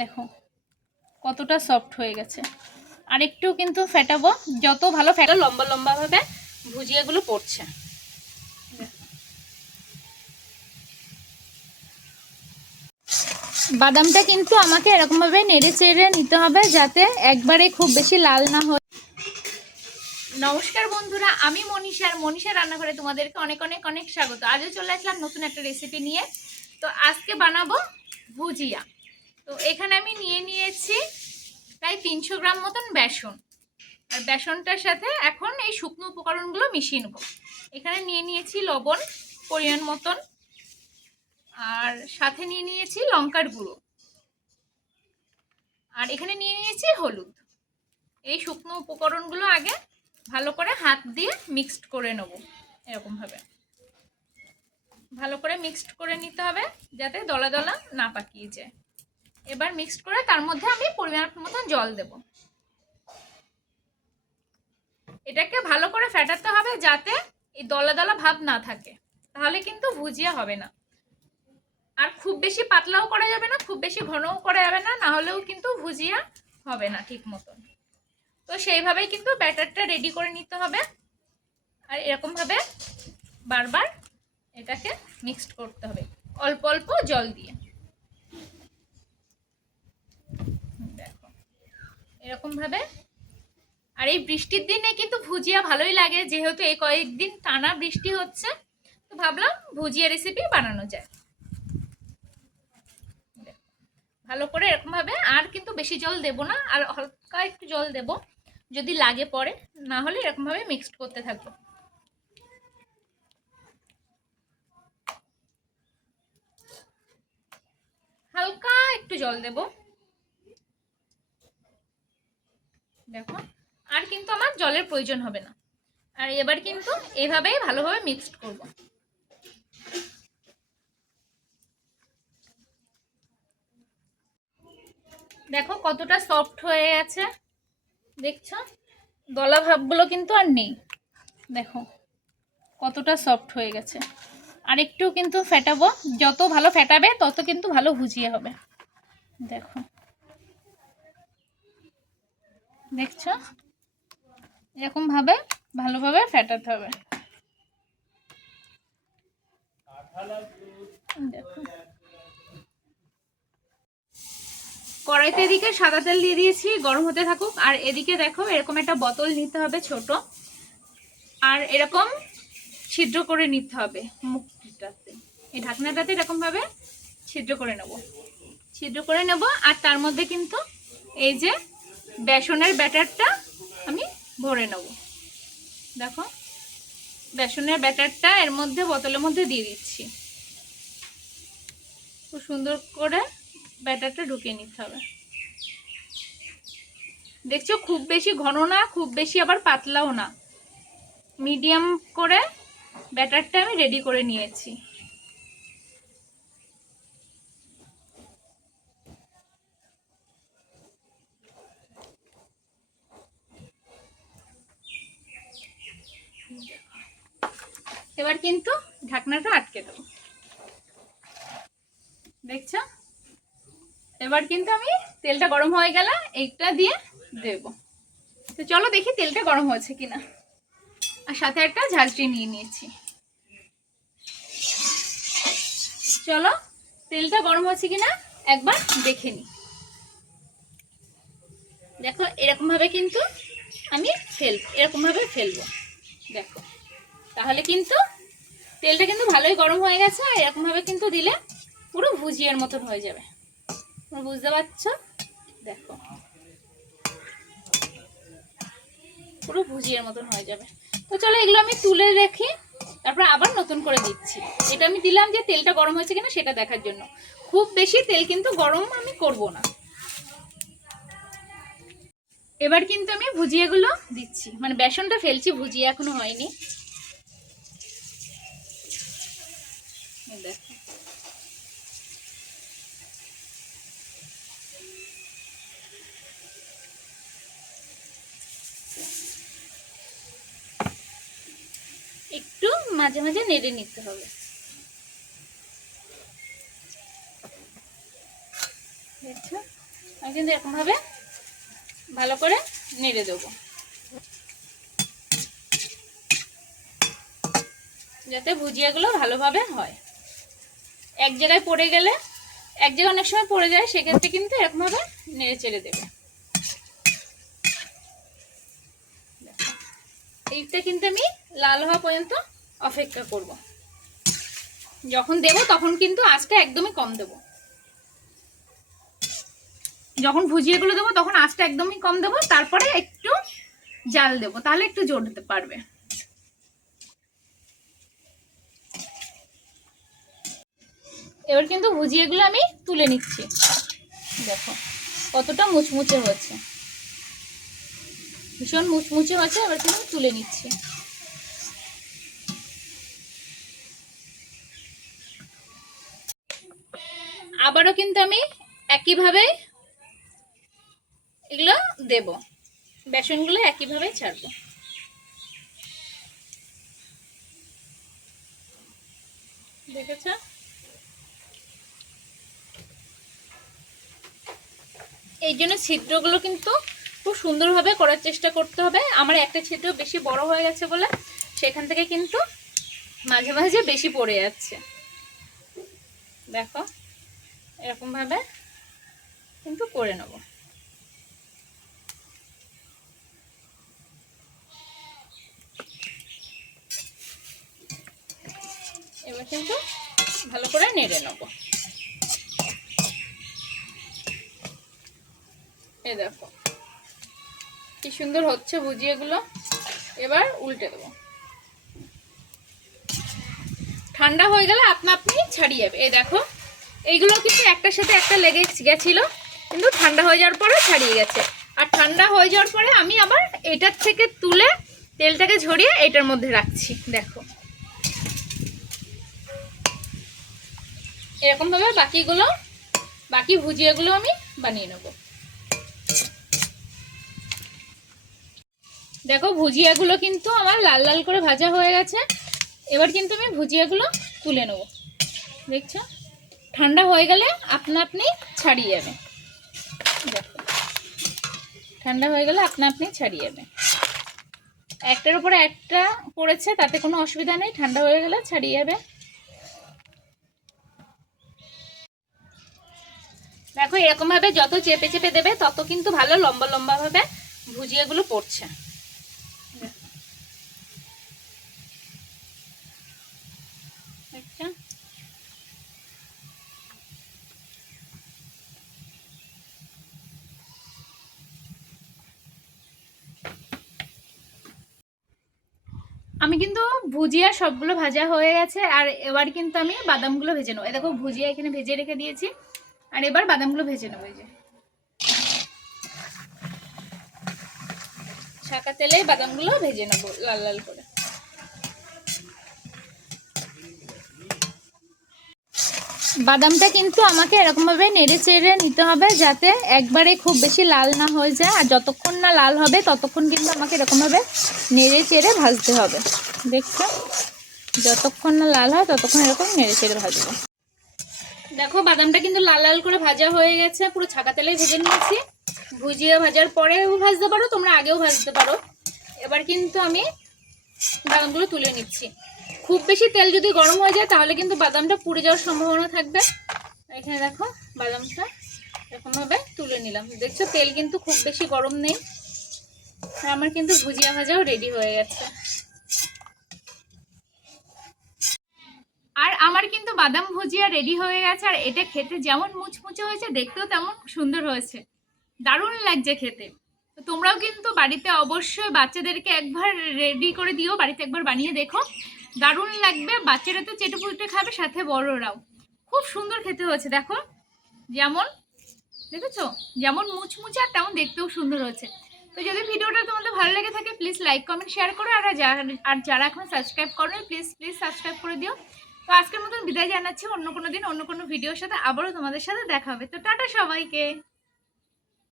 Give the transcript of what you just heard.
দেখো, কতটা সফট হয়ে গেছে। আর একটু কিন্তু ফেটাবো, যত ভালো ফেটা লম্বা লম্বাভাবে ভুজিয়াগুলো পড়ছে। বাদামটা কিন্তু আমাকে এরকমভাবে নেড়ে চেড়ে নিতে হবে, যাতে একবারে খুব বেশি লাল না হয় নমস্কার বন্ধুরা, আমি মনীষা, আর মনীষা রান্নাঘরে তোমাদেরকে অনেক অনেক অনেক স্বাগত। আজও চলে আসলাম নতুন একটা রেসিপি নিয়ে। তো আজকে বানাবো ভুজিয়া। তো এখানে আমি নিয়ে নিয়েছি প্রায় তিনশো গ্রাম মতন বেসন। আর বেসনটার সাথে এখন এই শুকনো উপকরণগুলো মিশিয়ে নেব। এখানে নিয়ে নিয়েছি লবণ পরিমাণ মতন, আর সাথে নিয়ে নিয়েছি লঙ্কার গুঁড়ো। আর এখানে নিয়ে নিয়েছি হলুদ। এই শুকনো উপকরণগুলো আগে ভালো করে হাত দিয়ে মিক্সড করে নেব এরকমভাবে। ভালো করে মিক্সড করে নিতে হবে যাতে দলা দলা না পাকিয়ে যায়। এবার মিক্সড করে তার মধ্যে আমি পরিমাণ মতন জল দেব। এটাকে ভালো করে ফেটাতে হবে যাতে এই দলা দলা ভাব না থাকে। তাহলে কিন্তু ভুজিয়া হবে না। আর খুব বেশি পাতলাও করা যাবে না, খুব বেশি ঘনও করা যাবে না না হলেও কিন্তু ভুজিয়া হবে না ঠিক মতন। তো সেইভাবেই কিন্তু ব্যাটারটা রেডি করে নিতে হবে। আর এরকমভাবে বারবার এটাকে মিক্সড করতে হবে, অল্প অল্প জল দিয়ে দেখো এরকমভাবে। আর এই বৃষ্টির দিনে কিন্তু ভুজিয়া ভালোই লাগে, যেহেতু এই কয়েকদিন টানা বৃষ্টি হচ্ছে। তো ভাবলাম ভুজিয়া রেসিপি বানানো যায়। ভালো করে এরকমভাবে আর কিন্তু বেশি জল দেব না, আর হালকা একটু জল দেব, যদি লাগে পরে। না হলে এরকমভাবে মিক্সড করতে থাকব। হালকা একটু জল দেব। দেখো, আর কিন্তু আমার জলের প্রয়োজন হবে না। আর এবার কিন্তু এভাবেই ভালোভাবে মিক্সড করব। দেখো কতটা সফট হয়ে গেছে। দেখছ? দলা ভাবগুলো কিন্তু আর নেই। দেখো, কতটা সফট হয়ে গেছে। আর একটু কিন্তু ফেটাবো। যত ভালো ফেটাবে, তত কিন্তু ভালো ভুজিয়ে হবে। দেখো। দেখছ? এরকমভাবে ভালোভাবে ফেটাতে হবে। দেখো। কড়াইতে এদিকে সাদা তেল দিয়ে দিয়েছি, গরম হতে থাকুক। আর এদিকে দেখো, এরকম একটা বোতল নিতে হবে ছোট। আর এরকম ছিদ্র করে নিতে হবে মুখটাতে এই ঢাকনাটাতে এরকমভাবে ছিদ্র করে নেব। ছিদ্র করে নেব, আর তার মধ্যে কিন্তু এই যে বেসনের ব্যাটারটা আমি ভরে নেব। দেখো, বেসনের ব্যাটারটা এর মধ্যে, বোতলের মধ্যে দিয়ে দিচ্ছি। খুব সুন্দর করে ব্যাটারটা ঢুকিয়ে নিতে হবে। দেখছ, খুব বেশি ঘন না, খুব বেশি আবার পাতলাও না। মিডিয়াম করে ব্যাটারটা আমি রেডি করে নিয়েছি। এবার কিন্তু ঢাকনাটা আটকে দেবো। দেখছ? এবার কিন্তু আমি তেলটা গরম হয়ে গেল এইটা দিয়ে দেব। তো চলো দেখি তেলটা গরম হয়েছে কিনা। আর সাথে একটা ঝাঁঝরি নিয়ে নিয়েছি। চলো, তেলটা গরম হয়েছে কিনা একবার দেখে নি। দেখো, এরকমভাবে কিন্তু আমি ফেল, এরকমভাবে ফেলব। দেখো। তাহলে কিন্তু তেলটা কিন্তু ভালোই গরম হয়ে গেছে আর এরকম ভাবে কিন্তু দিলে পুরো ভুজিয়ার মতন হয়ে যাবে। বুঝতে পারছ? দেখো। পুরো ভুজিয়ার মতন হয়ে যাবে। তো চলো এগুলো আমি তুলে রেখে তারপর আবার নতুন করে দিচ্ছি। এটা আমি দিলাম যে তেলটা গরম হয়েছে কিনা সেটা দেখার জন্য। খুব বেশি তেল কিন্তু গরম আমি করব না। এবার কিন্তু আমি ভুজিয়াগুলো দিচ্ছি। মানে বেসনটা ফেলছি, ভুজিয়া এখনও হয়নি। একটু মাঝে মাঝে নেড়ে নিতে হবে। আমি কিন্তু এরকমভাবে ভালো করে নেড়ে দেবো। যাতে ভুজিয়াগুলো ভালোভাবে হয়। এক জায়গায় পড়ে গেলে, এক জায়গায় অনেক সময় পড়ে যায়, সেক্ষেত্রে কিন্তু এরকমভাবে নেড়ে চেড়ে দেবে। এইটা কিন্তু আমি লাল হওয়া পর্যন্ত অপেক্ষা করব। যখন দেব তখন কিন্তু আঁচটা একদমই কম দেব। যখন ভুজিয়াগুলো দেবো তখন আঁচটা একদমই কম দেবো, তারপরে একটু জাল দেবো, তাহলে একটু জোর দিতে পারবে। এবার কিন্তু ভুজিয়াগুলো আমি তুলে নিচ্ছি। দেখো, কতটা মুচমুচে হয়েছে। ভীষণ মুচমুচে হয়েছে, এবার কিন্তু তুলে নিচ্ছি। আবারও কিন্তু আমি একইভাবে এগুলো দেব। বেসনগুলো একইভাবে ছাড়বো। দেখেছ? এই জন্য ছিদ্রগুলো কিন্তু খুব সুন্দরভাবে করার চেষ্টা করতে হবে। আমার একটা ছিদ্র বেশি বড় হয়ে গেছে বলে সেখান থেকে কিন্তু মাঝে মাঝে বেশি পড়ে যাচ্ছে। দেখো, এরকমভাবে কিন্তু করে নেব। এবার কিন্তু ভালো করে নেড়ে নেব। এ দেখো। কি সুন্দর হচ্ছে ভুজিয়াগুলো। এবার উল্টে দেবো। ঠান্ডা হয়ে গেলে আপনা আপনি ছাড়িয়ে যাবে। এই দেখো, এইগুলো কিন্তু একটার সাথে একটা লেগে গেছিল, কিন্তু ঠান্ডা হয়ে যাওয়ার পরে ছাড়িয়ে গেছে। আর ঠান্ডা হয়ে যাওয়ার পরে আমি আবার এটার থেকে তুলে তেলটাকে ঝরিয়ে এটার মধ্যে রাখছি। দেখো। এরকমভাবে বাকিগুলো, বাকি ভুজিয়াগুলো আমি বানিয়ে নেব। দেখো ভুজিয়াগুলো কিন্তু আমার লাল লাল করে ভাজা হয়ে গেছে। এবার কিন্তু আমি ভুজিয়াগুলো তুলে নেব। দেখছ? ঠান্ডা হয়ে গেলে আপনা আপনি ছাড়িয়ে যাবে দেখো। ঠান্ডা হয়ে গেলে আপনা আপনি ছাড়িয়ে যাবে একটার উপরে একটা পড়েছে, তাতে কোনো অসুবিধা নেই। ঠান্ডা হয়ে গেলে ছাড়িয়ে যাবে দেখো, এরকমভাবে যত চেপে চেপে দেবে, তত কিন্তু ভালো লম্বা লম্বাভাবে ভুজিয়াগুলো পড়ছে দেখছ? আমি কিন্তু ভুজিয়া সবগুলো ভাজা হয়ে গেছে, আর এবার কিন্তু আমি বাদামগুলো ভেজে নেব। দেখো ভুজিয়া এখানে ভেজে রেখে দিয়েছি, আর এবার বাদামগুলো ভেজে নেব, এই যে। ছাকা তেলে বাদামগুলো ভেজে নেব লাল লাল করে। বাদামটা কিন্তু আমাকে এরকমভাবে নেড়ে চেড়ে নিতে হবে যাতে একবারে খুব বেশি লাল না হয়ে যায়। আর যতক্ষণ না লাল হবে, ততক্ষণ কিন্তু আমাকে এরকমভাবে নেড়ে চেড়ে ভাজতে হবে। দেখছ? যতক্ষণ না লাল হয়, ততক্ষণ এরকম নেড়ে চেড়ে ভাজবো। দেখো, বাদামটা কিন্তু লাল লাল করে ভাজা হয়ে গেছে। পুরো ছাকা তেলে ভেজে নিয়েছি। ভুজিয়ে ভাজার পরেও ভাজতে পারো, তোমরা আগেও ভাজতে পারো। এবার কিন্তু আমি বাদামগুলো তুলে নিচ্ছি। খুব বেশি তেল যদি গরম হয়ে যায়, তাহলে কিন্তু বাদামটা পুড়ে যাওয়ার সম্ভাবনা থাকবে। এখানে দেখো, বাদামটা এরকমভাবে তুলে নিলাম। দেখছ, তেল কিন্তু খুব বেশি গরম নেই। আমার কিন্তু ভুজিয়া ভাজাও রেডি হয়ে গেছে। আর আমার কিন্তু বাদাম ভুজিয়া রেডি হয়ে গেছে, আর এটা খেতে যেমন মুচমুচে হয়েছে, দেখতেও তেমন সুন্দর হয়েছে। দারুণ লাগছে খেতে। তো তোমরাও কিন্তু বাড়িতে অবশ্যই বাচ্চাদেরকে একবার রেডি করে দিও, বাড়িতে একবার বানিয়ে দেখো। দারুণ লাগবে। বাচ্চারা তো চেটে পুটে খাবে, সাথে বড়রাও। খুব সুন্দর খেতে হয়েছে, দেখো। যেমন, দেখেছ? যেমন মুচমুচে আর তেমন দেখতেও সুন্দর হয়েছে। তো যদি ভিডিওটা তোমাদের ভালো লেগে থাকে প্লিজ লাইক কমেন্ট শেয়ার করো। আর যারা আর যারা এখন সাবস্ক্রাইব করো প্লিজ প্লিজ সাবস্ক্রাইব করে দিও। তো আজকের মতন বিদায় জানাচ্ছি। অন্য কোনো দিন, অন্য কোনো ভিডিওর সাথে আবারও তোমাদের সাথে দেখা হবে। তো টাটা সবাইকে।